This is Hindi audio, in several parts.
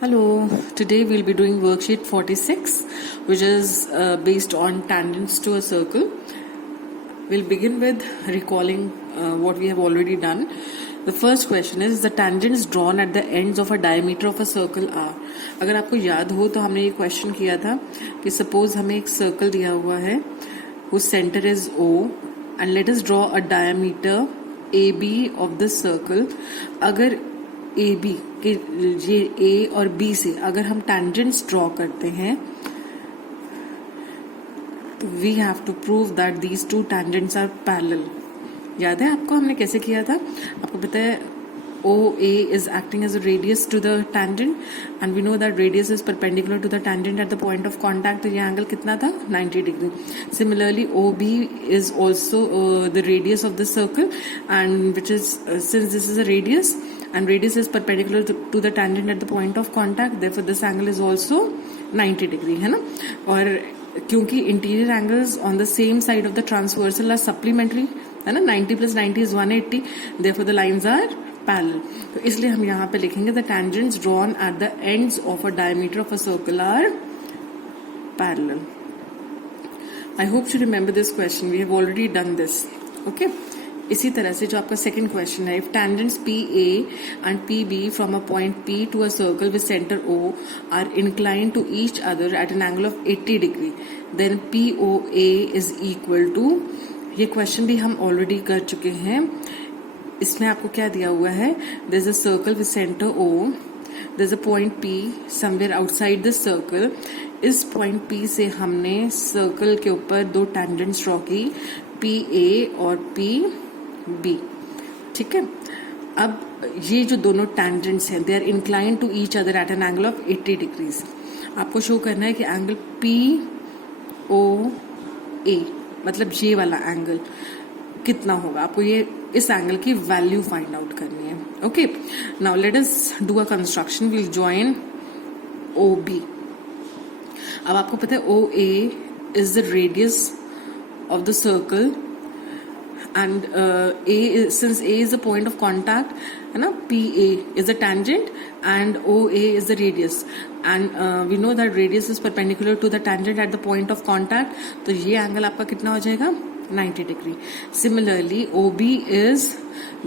Hello, today we'll be doing worksheet 46, which is based on tangents to a circle. We'll begin with recalling what we have already done. The first question is the tangents drawn at the ends of a diameter of a circle are. अगर आपको याद हो तो हमने ये क्वेश्चन किया था कि सपोज हमें एक सर्कल दिया हुआ है whose center is O and let us draw a diameter AB of the circle. अगर ए बी के ये ए और बी से अगर हम tangents ड्रॉ करते हैं तो we have to prove that these two tangents are parallel. याद है आपको हमने कैसे किया था? आपको पता है O A is acting as a radius to the tangent and we know that radius is perpendicular to the tangent at the point of contact. तो ये एंगल कितना था? 90 degree. Similarly O B is also the radius of the circle and which is since this is a radius and radius is perpendicular to the tangent at the point of contact, therefore this angle is also 90 degree, है ना. और क्योंकि interior angles on the same side of the transversal are supplementary, है ना. 90 plus 90 is 180, therefore the lines are parallel. तो इसलिए हम यहाँ पे लिखेंगे the tangents drawn at the ends of a diameter of a circle are parallel. I hope you remember this question. We have already done this. Okay. इसी तरह से जो आपका सेकंड क्वेश्चन है, if tangents P A and P B from a point P to a circle with centre O are incline to each other at an angle of 80 degree then P O A is equal to. ये क्वेश्चन भी हम ऑलरेडी कर चुके हैं. इसमें आपको क्या दिया हुआ है? There is a circle with centre O, there is a point P somewhere outside the circle. इस पॉइंट पी से हमने सर्कल के ऊपर दो tangents ड्रॉ की, पी ए और पी बी. ठीक है. अब ये जो दोनों tangents हैं, they are incline to each other at an angle of 80 degrees. आपको शो करना है कि एंगल पी ओ ए मतलब ये वाला एंगल कितना होगा. आपको ये इस एंगल की वैल्यू फाइंड आउट करनी है. Okay. Now let us do a construction. Will join O B. अब आपको पता है O A is the radius of the circle and since A is the point of contact, है ना, PA is the tangent and OA is the radius and we know that radius is perpendicular to the tangent at the point of contact. तो ये एंगल आपका कितना हो जाएगा? 90 degree. Similarly OB is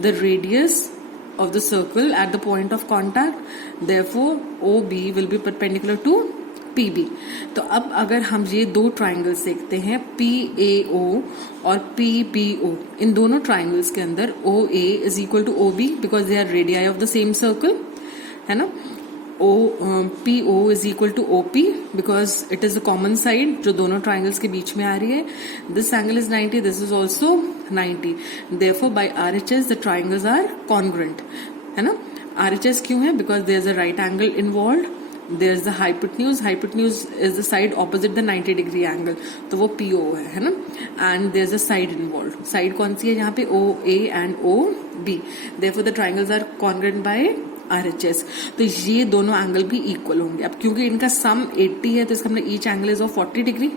the radius of the circle at the point of contact, therefore OB will be perpendicular to PB. तो अब अगर हम ये दो ट्राइंगल्स देखते हैं PAO और PBO, इन दोनों ट्राइंगल्स के अंदर OA is equal to OB because they are radii of the same circle, है ना. PO is equal to OP because it is a common side जो दोनों ट्राइंगल्स के बीच में आ रही है. This angle is 90, this is also 90. Therefore by RHS the triangles are congruent, है ना. RHS क्यों है? Because there is a right angle involved. There's the hypotenuse. Hypotenuse is the side opposite the 90 degree angle. तो वो PO है ना. And there's a side involved. Side कौन सी है यहाँ पे? OA and OB. Therefore the triangles are congruent by RHS. तो ये दोनों एंगल भी इक्वल होंगे. अब क्योंकि इनका सम 80 है तो इसका मतलब each angle is of 40 degree.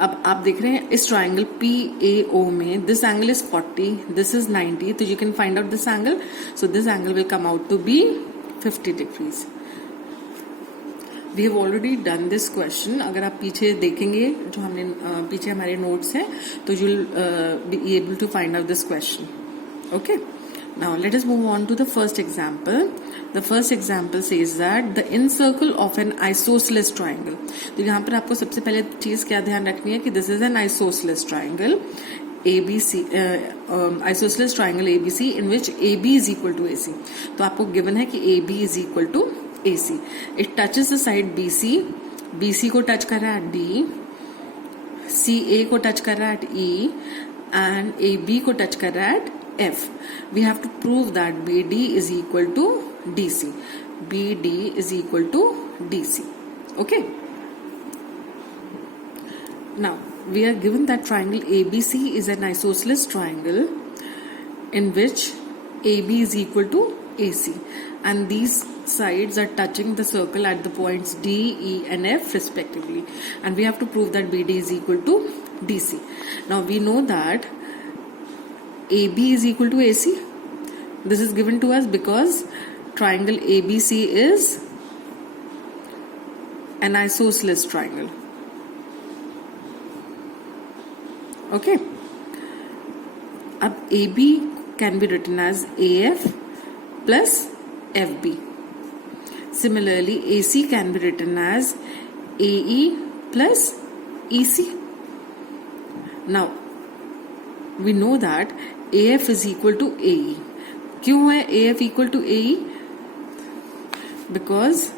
अब आप देख रहे हैं इस ट्राइंगल PAO में this angle is 40, this is 90. तो you can find out this angle. So this angle will come out to be 50 degrees. We have already done this question. अगर आप पीछे देखेंगे जो हमने पीछे हमारे नोट्स हैं तो you will be able to find out this question. Okay. Now let us move on to the first example. The first example says that the inner circle of an isosceles triangle. तो यहाँ पर आपको सबसे पहले चीज क्या ध्यान रखनी है कि this is an isosceles triangle. ABC isosceles triangle ABC in which AB is equal to AC. तो आपको given है कि AB is equal to AC. It touches the side BC. BC को टच कर रहा है D, CA को टच कर रहा है E and AB को टच कर रहा है F. We have to prove that BD is equal to DC. BD is equal to DC. Okay. Now we are given that triangle ABC is an isosceles triangle in which AB is equal to AC and these sides are touching the circle at the points D, E and F respectively, and we have to prove that BD is equal to DC. Now we know that AB is equal to AC. This is given to us because triangle ABC is an isosceles triangle. Okay. अब AB can be written as AF plus FB. Similarly, AC can be written as AE plus EC. Now, we know that AF is equal to AE. क्यों है AF equal to AE? Because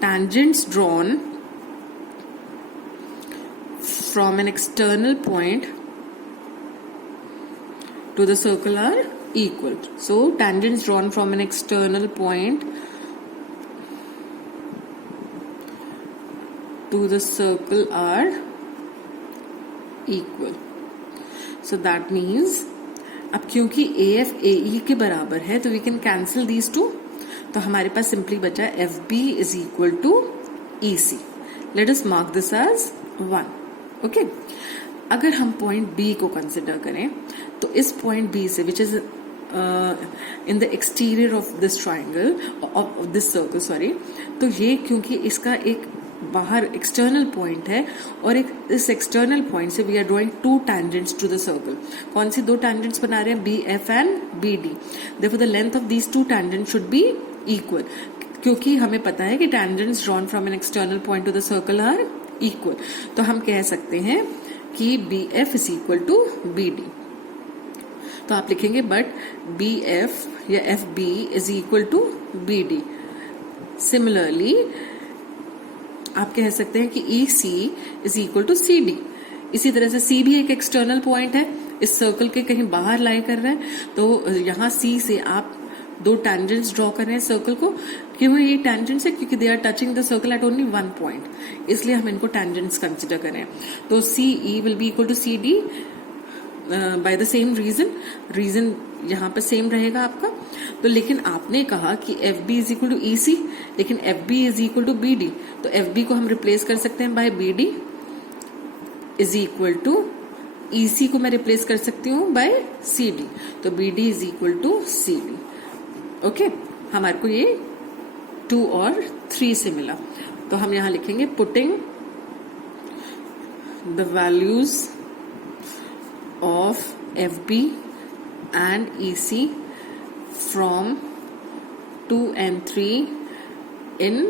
tangents drawn from an external point to the circle are equal. So, tangents drawn from an external point to the circle are equal. So that means अब क्योंकि AF AE के बराबर है तो we can cancel these two. तो हमारे पास सिंपली बचा FB is equal to EC. Let us mark this as 1. Okay. अगर हम पॉइंट B को कंसिडर करें तो इस पॉइंट B से which is in the exterior of this triangle of this circle sorry, तो ये क्योंकि इसका एक बाहर एक्सटर्नल पॉइंट है और एक इस एक्सटर्नल पॉइंट से we are drawing two tangents to the circle. कौन सी दो टैंजेंट्स बना रहे हैं? BF and BD. Therefore the length of these two tangents should be equal. क्योंकि हमें पता है कि tangents drawn from an external point to the circle are equal, तो हम कह सकते हैं कि BF इज इक्वल टू BD. तो आप लिखेंगे बट BF या FB is equal to BD. Similarly आप कह सकते हैं कि EC is equal to CD. इसी तरह से C भी एक एक्सटर्नल पॉइंट है, इस सर्कल के कहीं बाहर लाई कर रहा है, तो यहाँ C से आप दो टैंजेंट्स ड्रॉ कर रहे हैं सर्कल को. क्यों ये टैंजेंट्स है? क्योंकि they are touching the circle at only one point, इसलिए हम इनको टैंजेंट्स कंसिडर करें. तो CE will be equal to CD by the same reason यहाँ पर सेम रहेगा आपका. तो लेकिन आपने कहा कि FB is equal to EC, लेकिन FB is equal to BD, तो FB को हम रिप्लेस कर सकते हैं by BD is equal to EC को मैं रिप्लेस कर सकती हूँ बाय CD, तो BD is equal to CD. Okay, हमारे को ये 2 और 3 से मिला. तो हम यहां लिखेंगे putting the values of FB and EC from 2 and 3 इन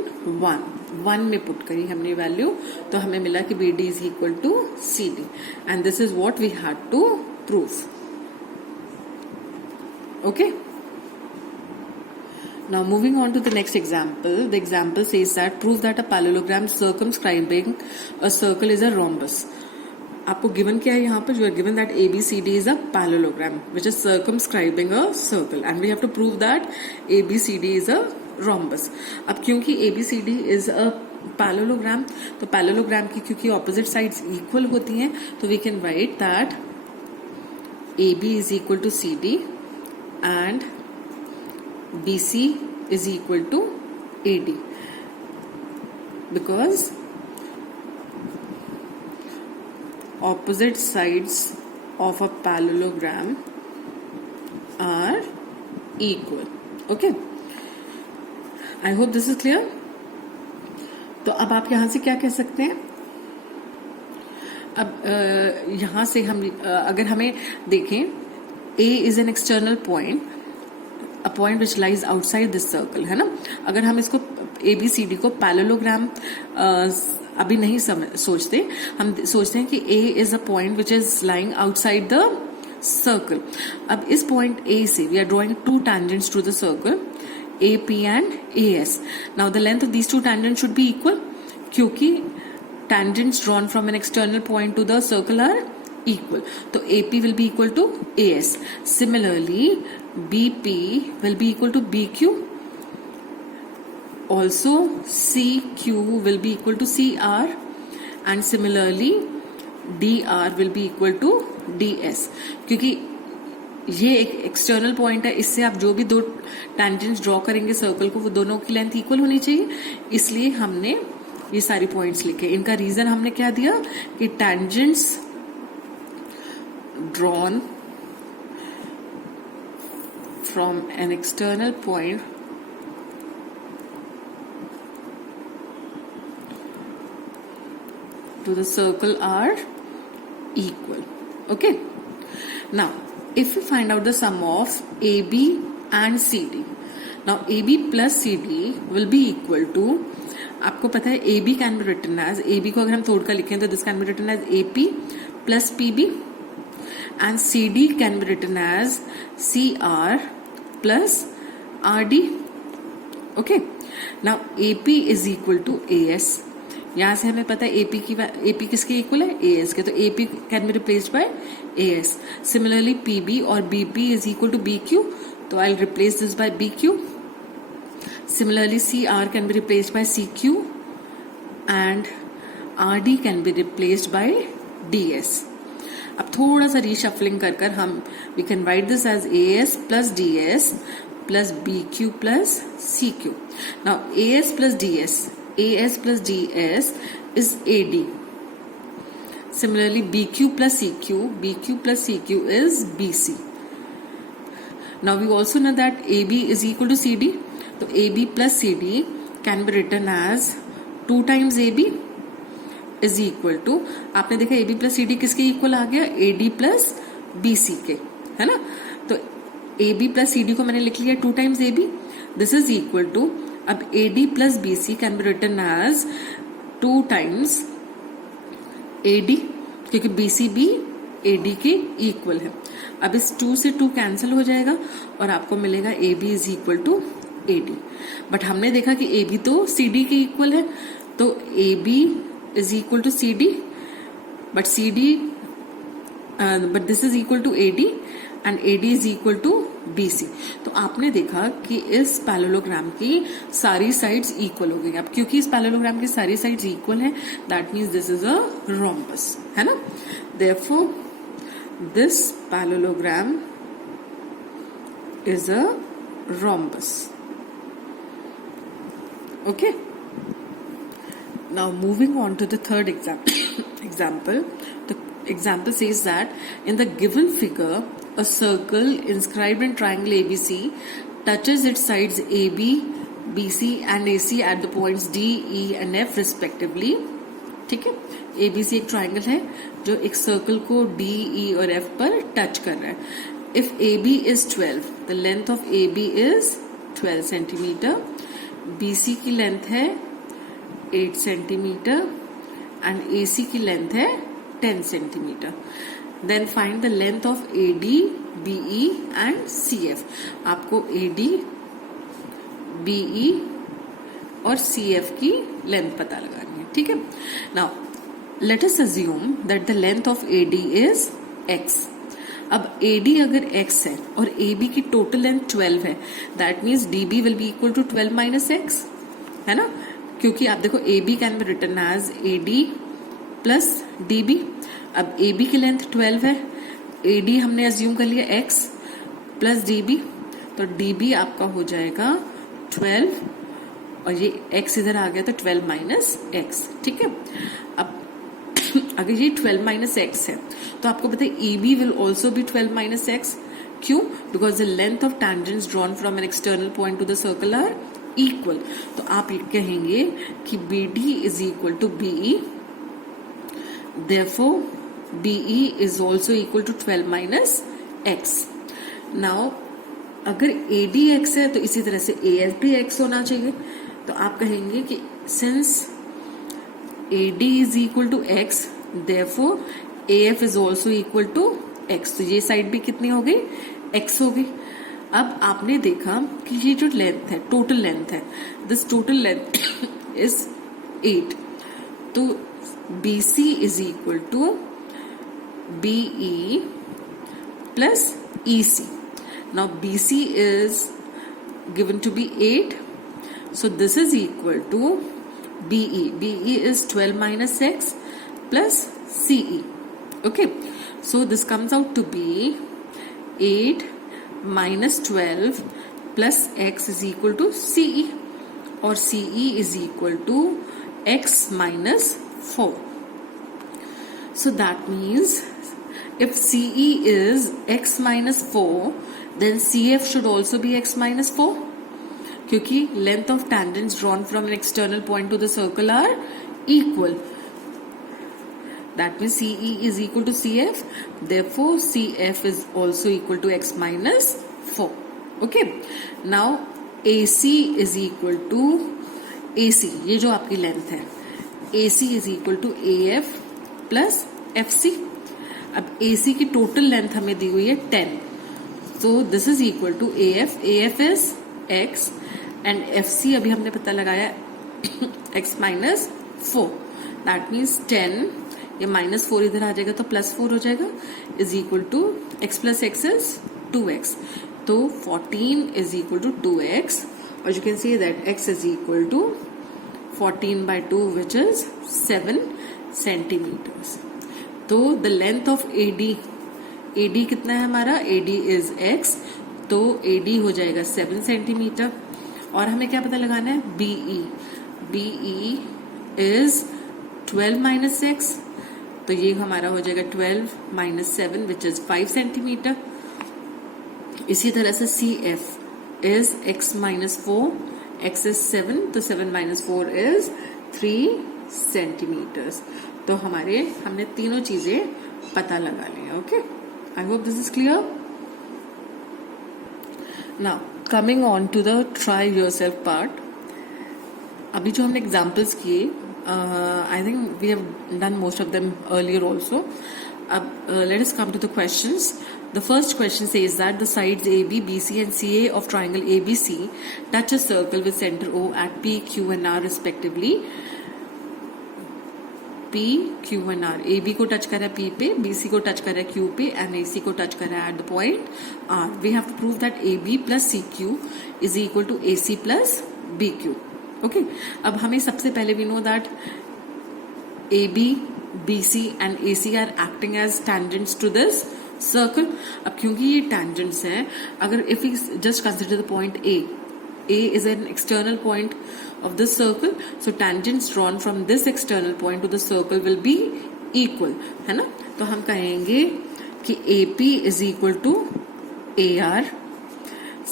1 में पुट करी हमने वैल्यू, तो हमें मिला कि BD is equal to CD and this is what we had to prove. Okay. Now moving on to the next example. The example says that prove that a parallelogram circumscribing a circle is a rhombus. आपको given क्या है यहाँ पर? You are given that ABCD is a parallelogram which is circumscribing a circle and we have to prove that ABCD is a rhombus. अब क्योंकि ABCD is a parallelogram, तो parallelogram की क्योंकि opposite sides equal होती हैं, तो we can write that AB is equal to CD and BC is equal to AD because opposite sides of a parallelogram are equal. Okay, I hope this is clear. तो अब आप यहां से क्या कह सकते हैं? अब यहां से हम अगर हमें देखें A is an external point, a point which lies outside this circle, है ना. अगर हम इसको ABCD को पैरेललोग्राम अभी नहीं सोचते, हम सोचते हैं कि A is a point which is lying outside the circle. अब इस point A से we are drawing two tangents to the circle, AP and AS. Now the length of these two tangents should be equal क्योंकि tangents drawn from an external point to the circle are equal. तो AP will be equal to AS. Similarly, BP will be equal to BQ. Also, CQ will be equal to CR. And similarly, DR will be equal to DS. क्योंकि ये एक एक्सटर्नल पॉइंट है, इससे आप जो भी दो टैंजेंट्स ड्रॉ करेंगे सर्कल को, वो दोनों की लेंथ इक्वल होनी चाहिए. इसलिए हमने ये सारी पॉइंट्स लिखे. इनका रीजन हमने क्या दिया कि tangents drawn from an external point to the circle are equal. Okay. Now, if we find out the sum of AB and CD, now AB plus CD will be equal to, आपको पता है AB can be written as, AB को अगर हम तोड़ कर लिखें तो this can be written as AP plus PB and CD can be written as CR plus RD. Okay. Now AP is equal to AS. यहां से हमें पता है AP किसके इक्वल है, AS के, तो AP can be replaced by AS. Similarly PB और BP is equal to BQ, तो I replace this by BQ. Similarly CR can be replaced by CQ and RD can be replaced by DS. अब थोड़ा सा रीशफलिंग कर हम we can write this as AS plus DS plus BQ plus CQ. Now AS plus DS is AD. Similarly, BQ plus CQ is BC. Now we also know that AB is equal to CD. So AB plus CD can be written as 2 times AB is equal to, आपने देखा AB plus CD किसके इक्वल आ गया, AD plus BC के, है ना. तो AB plus CD को मैंने लिख लिया 2 times AB. This is equal to, अब AD plus BC can be written as 2 times AD, क्योंकि BC भी AD के इक्वल है. अब इस 2 से 2 कैंसिल हो जाएगा और आपको मिलेगा AB is equal to AD. But हमने देखा कि AB तो CD के इक्वल है, तो AB is equal to CD, but this is equal to AD and AD is equal to BC. तो आपने देखा कि इस पैरेललोग्राम की सारी साइड्स इक्वल हो गई. अब क्योंकि इस पैरेललोग्राम की सारी साइड्स इक्वल है, that means this is a rhombus, है ना. Therefore this parallelogram is a rhombus. Okay. Now moving on to the third example. The example says that in the given figure, a circle inscribed in triangle ABC touches its sides AB, BC and AC at the points D, E and F respectively. ठीक है. ABC एक ट्राइंगल है जो एक सर्कल को D, E और F पर टच कर रहा है. If AB is 12, the length of AB is 12 centimeter. BC की लेंथ है 8 सेंटीमीटर एंड AC की लेंथ है 10 centimetre. Then find the length of AD, BE and CF. आपको AD, BE और CF की लेंथ पता लगानी है. ठीक है. Now let us assume that the length of AD is X. अब AD अगर X है और AB की टोटल लेंथ 12 है, that means DB will be equal to 12 minus X, है ना. क्योंकि आप देखो AB can be written as AD plus DB. अब AB की लेंथ 12 है, AD हमने अज्यूम कर लिया X प्लस DB, तो DB आपका हो जाएगा 12 और ये X इधर आ गया तो 12 माइनस X. ठीक है. अब अगर ये 12 माइनस X है तो आपको पता है EB will also be 12 minus X. क्यों? Because the length of tangents drawn from an external point to the circle are equal. तो आप कहेंगे कि BD is equal to BE. Therefore, BE is also equal to 12 minus X. Now, अगर AD X है तो इसी तरह से AF भी X होना चाहिए. तो आप कहेंगे कि since AD is equal to X, therefore AF is also equal to X. तो ये साइड भी कितनी हो गई? X हो गई. अब आपने देखा कि ये जो लेंथ है, टोटल लेंथ है, दिस टोटल लेंथ इज 8. तो BC is equal to BE plus EC. Now BC is given to be 8, so this is equal to BE. BE is 12 minus X plus CE. Okay, so this comes out to be 8 minus 12 plus X is equal to CE, or CE is equal to X minus 4. So that means if CE is X minus 4, then CF should also be X minus 4, क्योंकि length of tangents drawn from an external point to the circle are equal. That means CE is equal to CF. Therefore, CF is also equal to x minus 4. Okay. Now AC is equal to AC. ये जो आपकी लेंथ है, AC is equal to AF plus FC. अब AC की टोटल लेंथ हमें दी हुई है 10. So this is equal to AF. AF is x and FC अभी हमने पता लगाया x minus 4. That means 10, ये minus 4 इधर आ जाएगा तो plus 4 हो जाएगा, is equal to x plus x is 2x. तो 14 is equal to 2x, or you can say that x is equal to 14 by 2, which is 7 centimeters. तो the length of AD कितना है हमारा? AD is x, तो AD हो जाएगा 7 सेंटीमीटर. और हमें क्या पता लगाना है? BE is 12 minus x, तो ये हमारा हो जाएगा 12 minus 7, which is 5 सेंटीमीटर. इसी तरह से CF is x minus 4, x is 7, तो 7 minus 4 is 3 सेंटीमीटर्स. तो हमने तीनों चीजें पता लगा ली. Okay, I hope this is clear. Now coming on to the try yourself part. अभी जो हमने एग्जाम्पल्स किए, I think we have done most of them earlier also. अब let us come to the questions. The first question says that the sides AB, BC and CA of triangle ABC touch a circle with center O at P, Q and R respectively. P, Q and R. AB को टच कर रहा है P पे, BC को टच कर रहा है Q पे and AC को टच कर रहा है at the point R. We have to prove that AB plus CQ is equal to AC plus BQ. Okay. अब हमें सबसे पहले we know that AB, BC and AC are acting as tangents to this circle. अब क्योंकि ये tangents हैं, अगर if we just consider the point A is an external point of this circle, so tangents drawn from this external point to the circle will be equal, है ना? तो हम कहेंगे कि AP is equal to AR.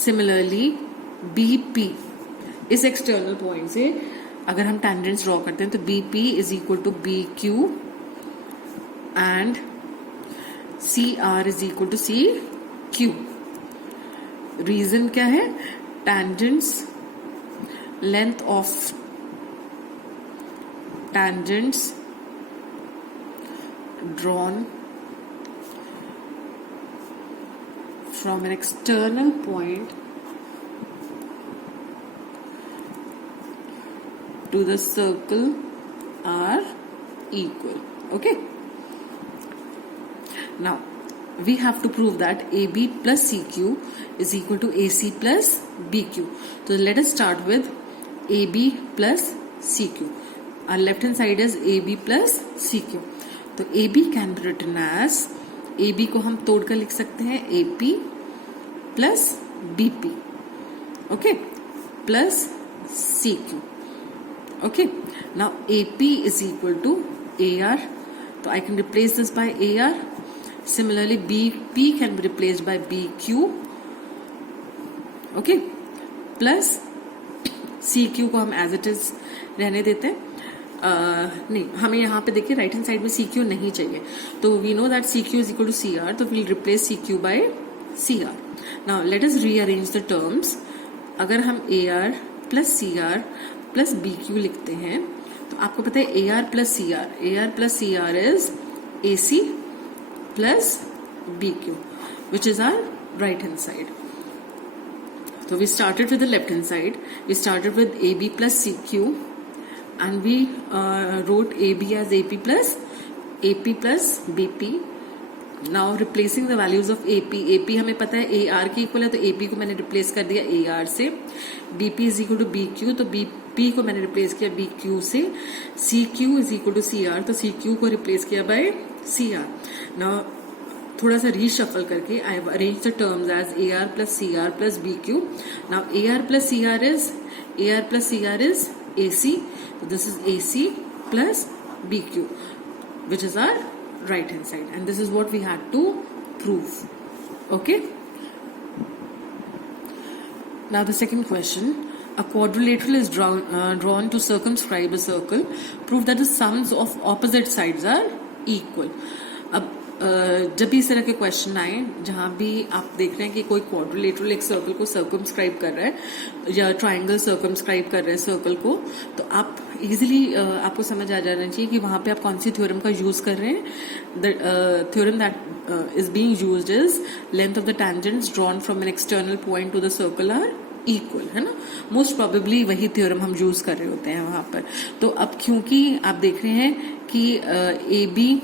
Similarly, BP इस external point से अगर हम tangents draw करते हैं तो BP is equal to BQ and CR is equal to CQ. Reason क्या है? Tangents, length of tangents drawn from an external point to the circle are equal. Okay. Now we have to prove that AB plus CQ is equal to AC plus BQ. So let us start with AB plus CQ. Our left hand side is AB plus CQ. तो AB can be written as, AB को हम तोड़कर लिख सकते हैं AP plus BP. Okay, plus CQ. Okay, now AP is equal to AR. So I can replace this by AR. Similarly, BP can be replaced by BQ. Okay, plus CQ को हम as it is रहने देते हैं. नहीं, हमें यहाँ पे देखिए राइट हैंड साइड में CQ नहीं चाहिए, तो we know that CQ is equal to CR, तो we'll replace CQ by CR. Now let us rearrange the terms. अगर हम AR plus CR plus BQ लिखते हैं तो आपको पता है AR plus CR is AC plus BQ, which is our right hand side. So we started with the left hand side. We started with AB plus CQ and we wrote AB as AP plus BP. Now replacing the values of AP हमें पता है AR के इक्वल है, तो AP को मैंने रिप्लेस कर दिया AR से. BP is equal to BQ, तो BP को मैंने रिप्लेस किया BQ से. CQ is equal to CR, तो CQ को रिप्लेस किया by CR. Now थोड़ा सा रीशफल करके I have arranged the terms as AR plus CR plus BQ. Now AR plus CR is AC. So this is AC plus BQ, which is our right hand side, and this is what we had to prove. Okay. Now the second question. A quadrilateral is drawn to circumscribe a circle. Prove that the sums of opposite sides are equal. अब जब भी इस तरह के क्वेश्चन आए जहां भी आप देख रहे हैं कि कोई क्वाड्रिलेटरल एक सर्कल को सर्कमस्क्राइब कर रहा है या ट्राइंगल सर्कमस्क्राइब कर रहे हैं सर्कल को, तो आप इजीली आपको समझ आ जाना चाहिए कि वहां पे आप कौन सी थ्योरम का यूज कर रहे हैं। The theorem that is being used is length of the tangents drawn from an external point to the circle are equal, है ना। मोस्ट प्रोबेबली वही थ्योरम हम यूज कर रहे होते हैं वहां पर। तो अब क्योंकि आप देख रहे हैं कि A B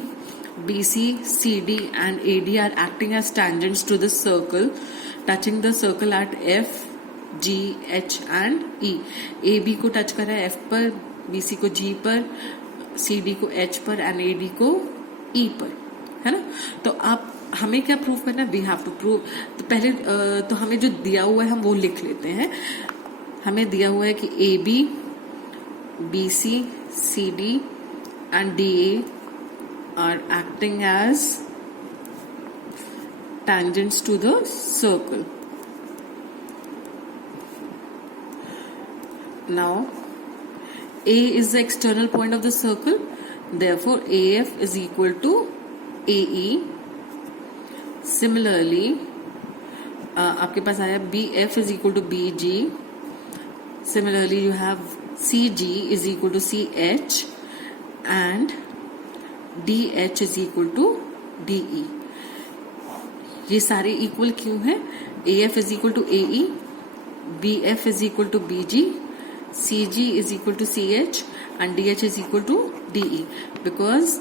BC, CD and AD are acting as tangents to the circle, touching the circle at F, G, H and E. AB को टच कर रहा है F पर, BC को G पर, CD को H पर and AD को E पर, है ना। तो आप हमें क्या प्रूव करना है? We have to prove. तो पहले तो हमें जो दिया हुआ है हम वो लिख लेते हैं। हमें दिया हुआ है कि AB, BC, CD and DA are acting as tangents to the circle. Now, A is the external point of the circle. Therefore, AF is equal to AE. Similarly, आपके पास आया BF is equal to BG. Similarly, you have CG is equal to CH and DH is equal to DE. ये सारे इक्वल क्यों है? AF is equal to AE, BF is equal to BG, CG is equal to CH and DH is equal to DE because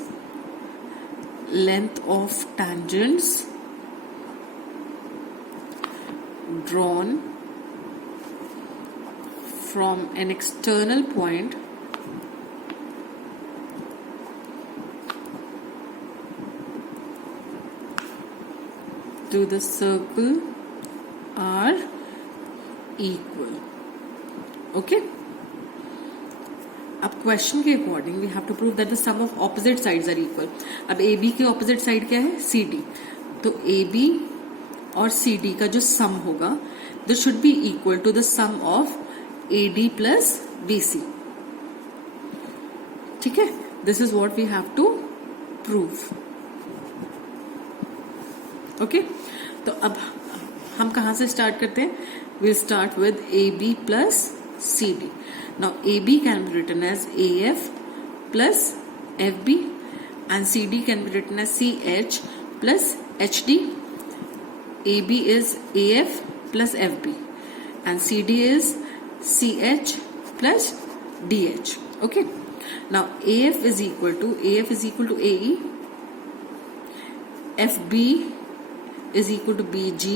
length of tangents drawn from an external point to the circle are equal. Okay. अब क्वेश्चन के according we have to prove that the sum of opposite sides are equal. अब ए बी के ऑपोजिट साइड क्या है? C D. तो ए बी और सी डी का जो सम होगा this should be equal to the sum of A D plus B C. ठीक है, this is what we have to prove. Okay, तो अब हम कहां से स्टार्ट करते हैं? Will start with A B plus C D. Now A B can be written as A F plus F B and C D can be written as C H plus H D. A B is a F plus F B and C D is C H plus D H. Okay, now A F is equal to A E, F B is equal to BG